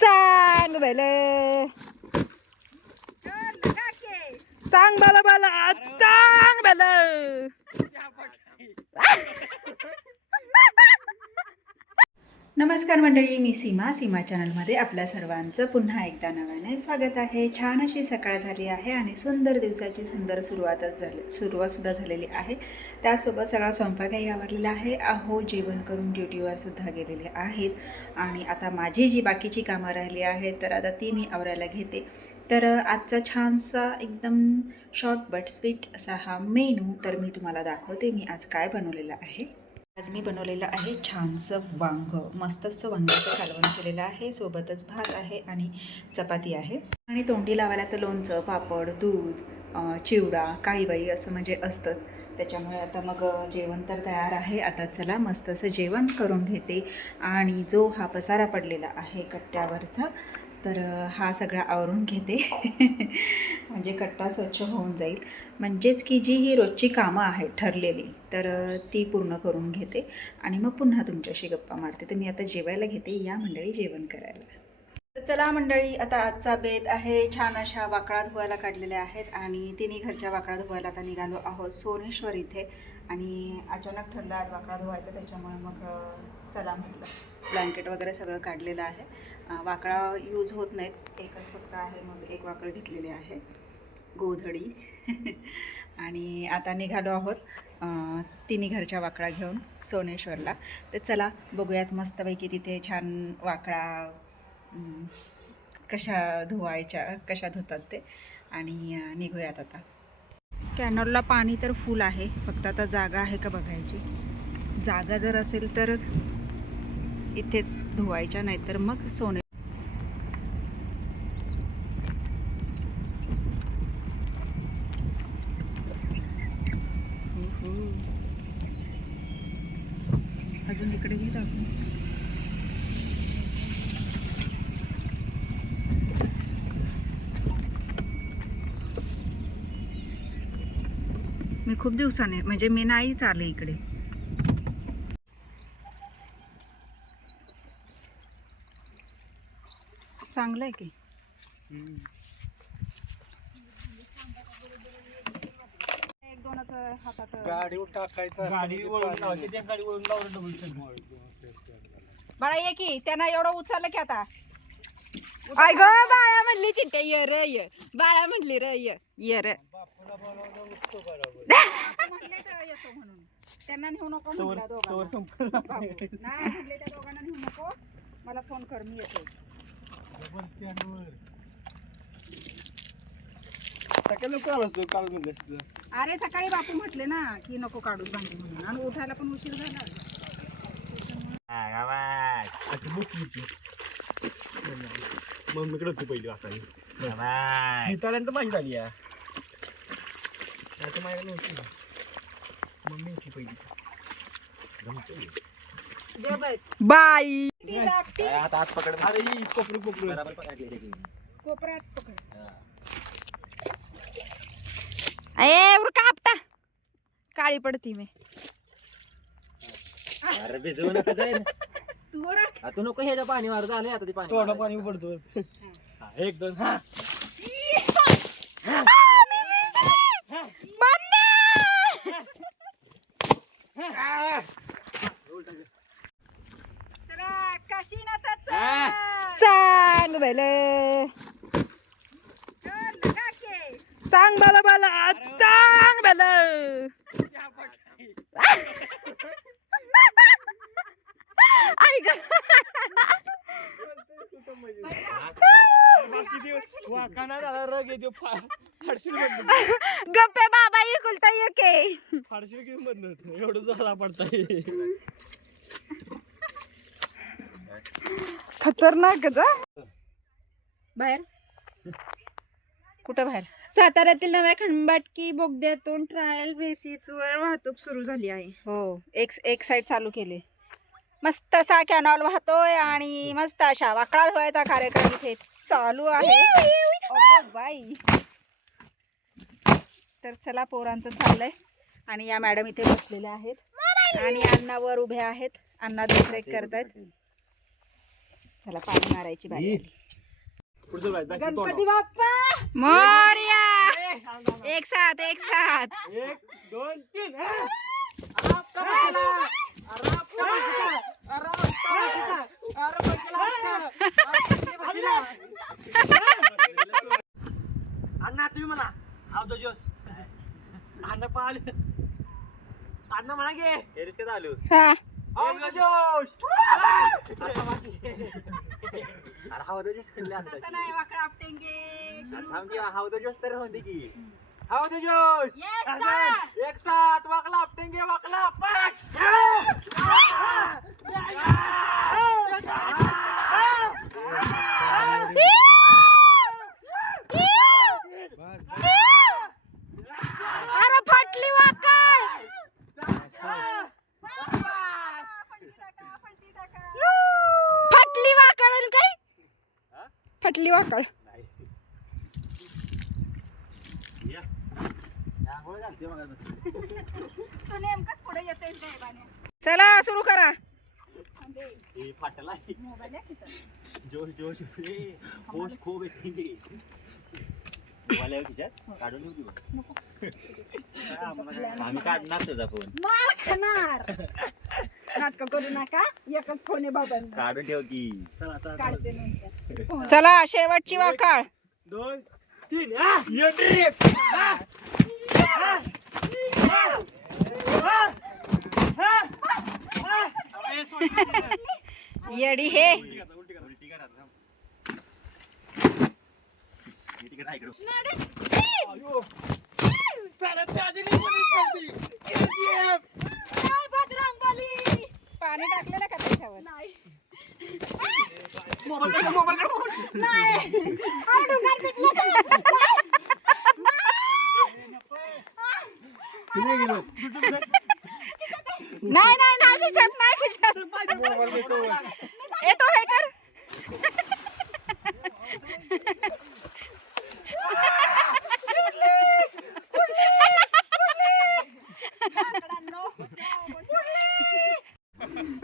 चांग भले चांग बाला बाला चांग भले. नमस्कार मंडळी, मी सीमा चॅनलमध्ये आपल्या सर्वांचं पुन्हा एकदा नव्याने स्वागत आहे. छान अशी सकाळ झाली आहे आणि सुंदर दिवसाची सुंदर सुरुवातसुद्धा झालेली आहे. त्यासोबत सगळा स्वयंपाकही आवरलेला आहे. जेवण करून ड्युटीवर सुद्धा गेलेले आहेत आणि आता माझी जी बाकीची कामं राहिली आहेत तर आता ती मी आवरायला घेते. तर आजचा छानसा एकदम शॉर्ट बट स्वीट असा हा मेनू तर मी तुम्हाला दाखवते. मी आज काय बनवलेलं आहे. आज मी बनवलेलं आहे छानसं वांग, मस्त असं वांग्याचं कालवण केलेलं आहे. सोबतच भात आहे आणि चपाती आहे आणि तोंडी लावायला तर लोणचं, पापड, दूध, चिवडा काही बाई असं म्हणजे असतंच. त्याच्यामुळे आता मग जेवण तर तयार आहे. आता चला मस्त असं जेवण करून घेते आणि जो हा पसारा पडलेला आहे कट्ट्यावरचा तर हा सगळा आवरून घेते म्हणजे कट्टा स्वच्छ होऊन जाईल. म्हणजेच की जी ही रोजची कामं आहेत ठरलेली तर ती पूर्ण करून घेते आणि मग पुन्हा तुमच्याशी गप्पा मारते. तर मी आता जेवायला घेते, या मंडळी जेवण करायला. तर चला मंडळी, आता आजचा बेत आहे. छान अशा वाकळा धुवायला काढलेल्या आहेत आणि तिन्ही घरच्या वाकळा धुवायला आता निघालो आहोत सोनेश्वर इथे. आणि अचानक ठरलं आज वाकळा धुवायचं, त्याच्यामुळे मग चला म्हटलं. ब्लँकेट वगैरे सगळं काढलेलं आहे. वाकळा यूज होत नाहीत, एकच फक्त आहे. मग एक वाकळ घेतलेले आहे, गोधडी आणि आता निघालो आहोत तिन्ही घरच्या वाकळा घेऊन सोनेश्वरला. तर चला बघूयात मस्तपैकी तिथे छान वाकळा कशा धुवायच्या, कशा धुतात ते आणि निघूयात आता. कॅनलला पाणी तर फुल आहे, फक्त आता जागा आहे का बघायची. जागा जर असेल तर इथेच धुवायच्या, नाही तर मग सोने. अजून इकडे घेत आपण. मी खूप दिवसाने म्हणजे मी नाहीच आले इकडे. चांगलं आहे की. एक दोनच हातात गाडीवर टाकायचं, बाळा ये की, त्यांना एवढं उचललं की आता. आय ग बाळा म्हणली चिंट्या ये रे ये, बाळा म्हणली रे ये रे. येतो म्हणून त्यांना नेऊ नको म्हटलं, दोघांना नाही म्हटले, त्या दोघांना नेऊ नको, मला फोन कर, मी येतो. अरे सकाळी बापू म्हटले ना की नको काढूच भांडी म्हणून, आणि उठायला पण उशीर झाला. मम्मीकडे होती पहिली वाटायला माझी झाली आहे. माझ्या नव्हती, मम्मी होती पहिली. बाई आता आत पकड. अरे कोपऱ्यात पकड. ए उरका आपटा, काळी पडती मी. अरे भिजवू नका जाईल तू उरक. तू नको ह्याच्या पाणी मार झाले आता ते पाणी थोडं पाणी पडतो. एक दोन चला काशीनाथाचं चांग भले चांग बाला बाला चांग भले. ऐक गप्पे बाबा इकुलता येके फारशी घेऊन बंद एवढं जोरा पडताय. खतरनाक बाहेर. कुठं बाहेर? साताऱ्यातील नव्या खंबाटकी बोगद्यातून ट्रायल बेसिसवर वाहतूक सुरू झाली आहे. हो, एक साईड चालू केली. मस्त असा कॅनॉल वाहतोय आणि मस्त अशा वाकळा धुवायचा कार्यक्रम इथे चालू आहे. बाई तर चला, पोरांचं चाललंय आणि या मॅडम इथे बसलेल्या आहेत आणि अण्णावर उभे आहेत. अण्णा देखरेख करतायत. चला पाणी मारायची बारी आली. पुढचं बाय, बाकी गणपती तोंडावर. बाप्पा मोरया. ए, थांब, थांब. एक साथ 1 2 3 अराप का बसला? अराप का बसला? अराप का बसला? अराप का बसला? अण्णा तुम्ही म्हणा हाव द जोस. अण्णा पाल अण्णा म्हणा गे हेरीस का चालू हा हाव द जोस. अरे हाव द जोस खेळले आता. तसं नाही वाकडा आपटेंगे. थांब की हाव द जोस तर होते की हाव द जोस. Yes, असं, sir. एक साथ वाकला आपटेंगे वाकला पाच. अरे फाटली वाकळ. फाटली वाकळ काय फाटली वाकळ. चला सुरू करा. फाटला जोश जोश होश खूप येते. मला खिशात काढून येऊ की आम्ही काढणार तुझा फोन. मार खाणार. नाटक करू नका. एकच फोन आहे बाबांना. काढून ठेव की. चला काढते नंतर. चला शेवटची वाकाळ. 2 3 येडी हे. पाणी टाकलेलं का त्याच्यावर? नाही नाही नाही खिशात नाही खिशात. येतो हे कर.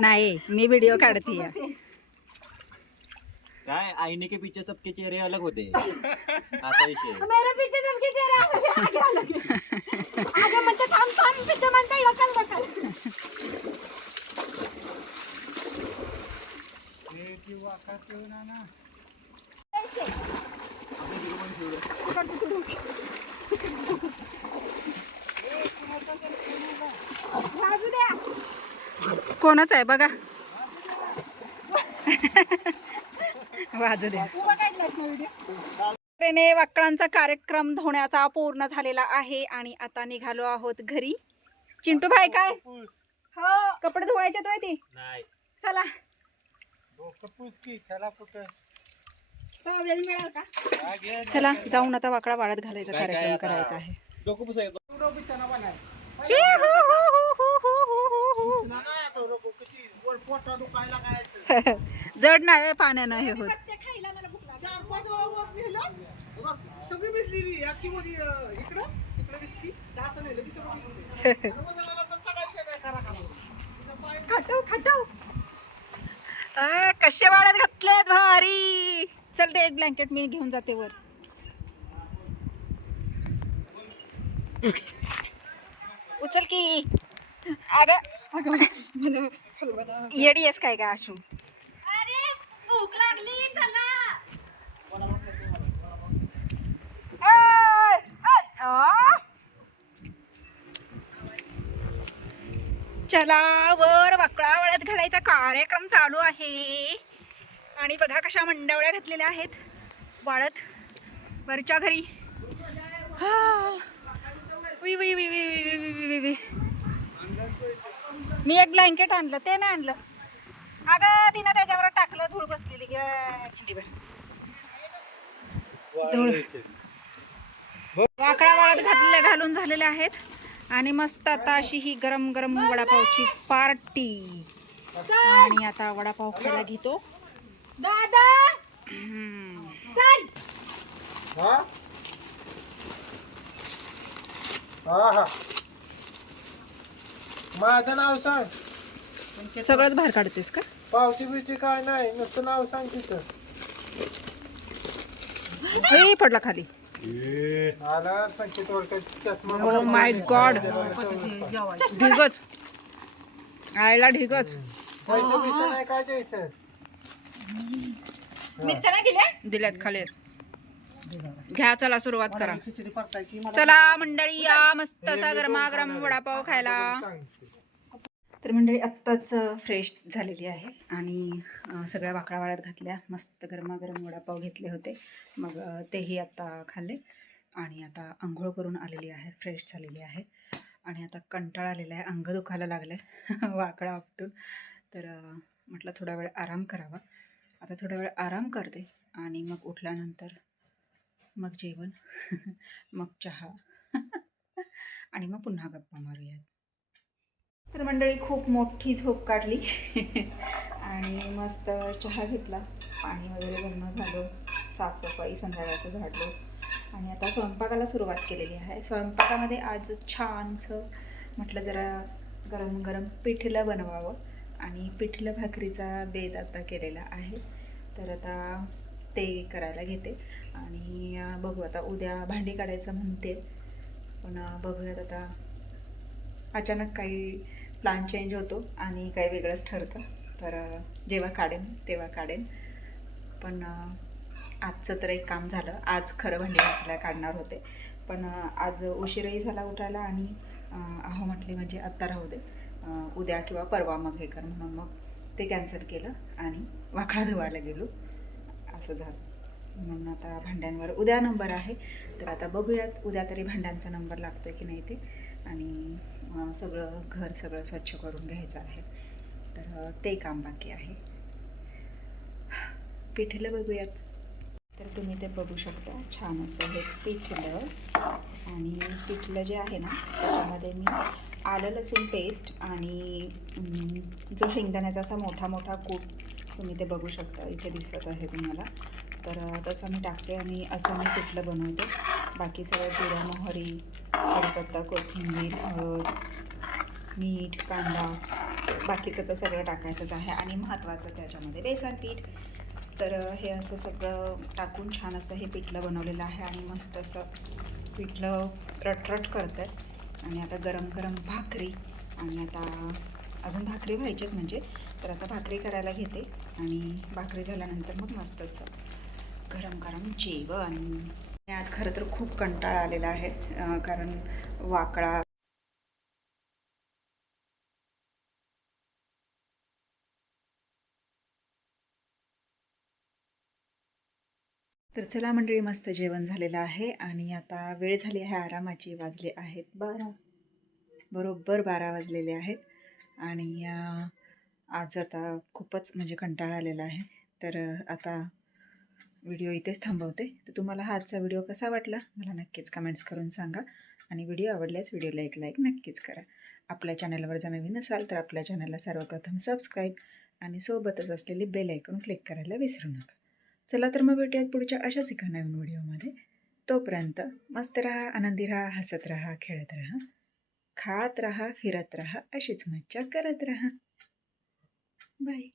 नाही मी व्हिडिओ काढते. काय आईने के पीछे सबके चेहरे अलग होते असा विषय. मेरे पीछे सबके चेहरे आगे म्हणते थांब थांब पीछे म्हणते ढकल ढकल. कोणाच आहे बघा. वाजू द्या. ट्रेने वाकळांचा कार्यक्रम धुण्याचा पूर्ण झालेला आहे आणि आता निघालो आहोत घरी. चिंटू भाई काय हो कपडे धुवायचे तो ती नाही. चला चला मिळाल का. चला जाऊन आता वाकडा वाळत घालायचा कार्यक्रम करायचा आहे. जड नाही पाण्यानं हे होत. कसे वाळत घातलेत भारी. चल ते एक ब्लँकेट मी घेऊन जाते वर. उचल की. येडी आहेस काय का आशू. अरे भूक लागली चला. चला वर वाकडा वाळत घालायचा कार्यक्रम चालू आहे. आणि बघा कशा मंडवळ्या घातलेल्या आहेत वाळत वरच्या घरी. मी एक ब्लँकेट आणलं ते नाही आणलं. अगं तिनं त्याच्यावर टाकलं धूळ बसलेली खिंडीवर. धूळ वाकडा वाळत घालून झालेल्या आहेत आणि मस्त आता अशी ही गरम गरम वडापावची पार्टी. आणि आता वडापाव खायला घेतो. दादा चल. माझं नाव सांग. सगळंच बाहेर काढतेस का. पावती बिवती काय नाही, नुसतं नाव सांग तिथं. ए, पडला खाली. आला संकेत वर्गात चष्मा. Oh my God. ढिगच आयला ढिगच. पैसे बिसे नाही काय द्यायचं. मिरच्या नाही दिल्या दिल्यात खाली. घ्या चला सुरुवात करा. चला मंडळी या मस्त असा गरमागरम वडापाव खायला. तर मंडळी आत्ताच फ्रेश झालेली आहे आणि सगळ्या वाकळा वाळ्यात घातल्या. मस्त गरमागरम वडापाव घेतले होते, मग तेही आत्ता खाल्ले आणि आता आंघोळ करून आलेली आहे, फ्रेश झालेली आहे आणि आता कंटाळा आलेला आहे, अंग दुखायला लागलं आहे वाकळा आपटून. तर म्हटलं थोडा वेळ आराम करावा. आता थोडा वेळ आराम करते आणि मग उठल्यानंतर मग जेवण मग चहा आणि मग पुन्हा गप्पा मारूयात. तर मंडळी खूप मोठी झोप काढली आणि मस्त चहा घेतला, पाणी वगैरे भरणं झालं, साफसफाई संध्याकाळचं झाडलं आणि आता स्वयंपाकाला सुरुवात केलेली आहे. स्वयंपाकामध्ये आज छानसं म्हटलं जरा गरम गरम पिठलं बनवावं आणि पिठलं भाकरीचा बेत आता केलेला आहे. तर आता ते करायला घेते आणि बघू आता उद्या भांडी काढायचं म्हणते, पण बघूयात आता. अचानक काही प्लॅन चेंज होतो आणि काही वेगळंच ठरतं, तर जेव्हा काढेन तेव्हा काढेन. पण आजचं तर एक काम झालं. आज खरं भांडी घासायला काढणार होते, पण आज उशीरही झाला उठायला आणि अहो म्हटले म्हणजे आत्ता राहू दे, उद्या किंवा परवा मग हे कर, म्हणून मग ते कॅन्सल केलं आणि वाकडा धुवायला गेलो. असं झालं. म्हणून आता भांड्यांवर उद्या नंबर आहे, तर आता बघूयात उद्या तरी भांड्यांचा नंबर लागतो आहे की नाही ते. आणि सगळं घर सगळं स्वच्छ करून घ्यायचं आहे, तर ते काम बाकी आहे. पिठलं बघूयात. तर तुम्ही ते बघू शकता, छान असं हे पिठलं. आणि पिठलं जे आहे ना त्याच्यामध्ये मी आलं लसूण पेस्ट आणि जो शेंगदाण्याचा असा मोठा मोठा कूट तुम्ही ते बघू शकता, इथे दिसत आहे तुम्हाला. तर तसं मी टाकते आणि असं मी पिठलं बनवते. बाकी सगळं जिरा मोहरी कढीपत्ता कोथिंबीर हळद मीठ कांदा बाकीचं तर सगळं टाकायचंच आहे. आणि महत्त्वाचं त्याच्यामध्ये बेसन पीठ. तर हे असं सगळं टाकून छान असं हे पिठलं बनवलेलं आहे आणि मस्त असं पिठलं रटरट करतं आहे. आणि आता गरम गरम भाकरी आणि आता अजून भाकरी व्हायच्यात म्हणजे, तर आता भाकरी करायला घेते आणि भाकरी झाल्यानंतर मग मस्त असं गरम गरम जेवण. आज खरं तर खूप कंटाळा आलेला आहे, कारण वाकळा तर चला मंडळी मस्त जेवण झालेलं आहे आणि आता वेळ झाली आहे आरामाची. वाजले आहेत 12, बरोबर 12 वाजलेले आहेत. आणि आज आता खूपच म्हणजे कंटाळा आलेला आहे, तर आता व्हिडिओ इथेच थांबवते. तर तुम्हाला हा आजचा व्हिडिओ कसा वाटला मला नक्कीच कमेंट्स करून सांगा आणि व्हिडिओ आवडल्यास व्हिडिओला एक लाईक नक्कीच करा. आपल्या चॅनलवर जर नवीन असाल तर आपल्या चॅनलला सर्वप्रथम सबस्क्राईब आणि सोबतच असलेली बेल आयकॉन क्लिक करायला विसरू नका. चला तर मग भेटूयात पुढच्या अशाच एका नवीन व्हिडिओमध्ये. तोपर्यंत मस्त राहा, आनंदी राहा, हसत राहा, खेळत राहा, खात राहा, फिरत राहा, अशीच मज्जा करत राहा. बाय.